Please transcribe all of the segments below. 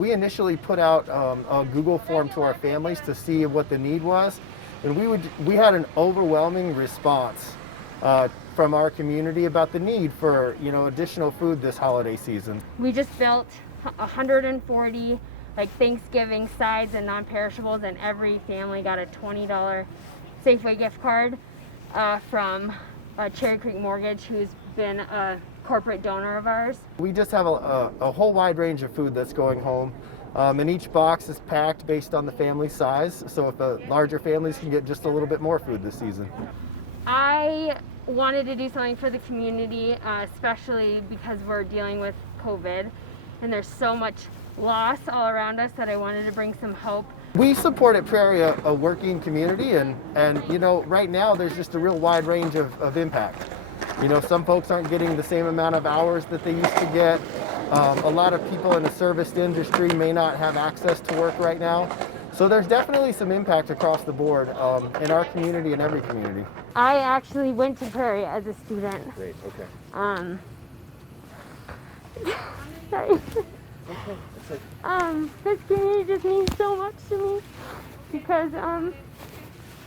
We initially put out a Google form to our families to see what the need was, and we had an overwhelming response from our community about the need for additional food this holiday season. We just built 140 Thanksgiving sides and non-perishables, and every family got a $20 Safeway gift card from Cherry Creek Mortgage, who's been a corporate donor of ours. We just have a whole wide range of food that's going home, and each box is packed based on the family size, so if larger families can get just a little bit more food this season. I wanted to do something for the community, especially because we're dealing with COVID and there's so much loss all around us, that I wanted to bring some hope. We support at Prairie a working community, and right now there's just a real wide range of impact. Some folks aren't getting the same amount of hours that they used to get. A lot of people in the service industry may not have access to work right now. So there's definitely some impact across the board in our community and every community. I actually went to Prairie as a student. Great, okay. Sorry. Okay. This community just means so much to me, because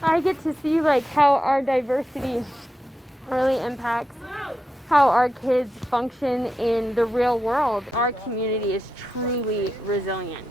I get to see how our diversity really impacts how our kids function in the real world. Our community is truly resilient.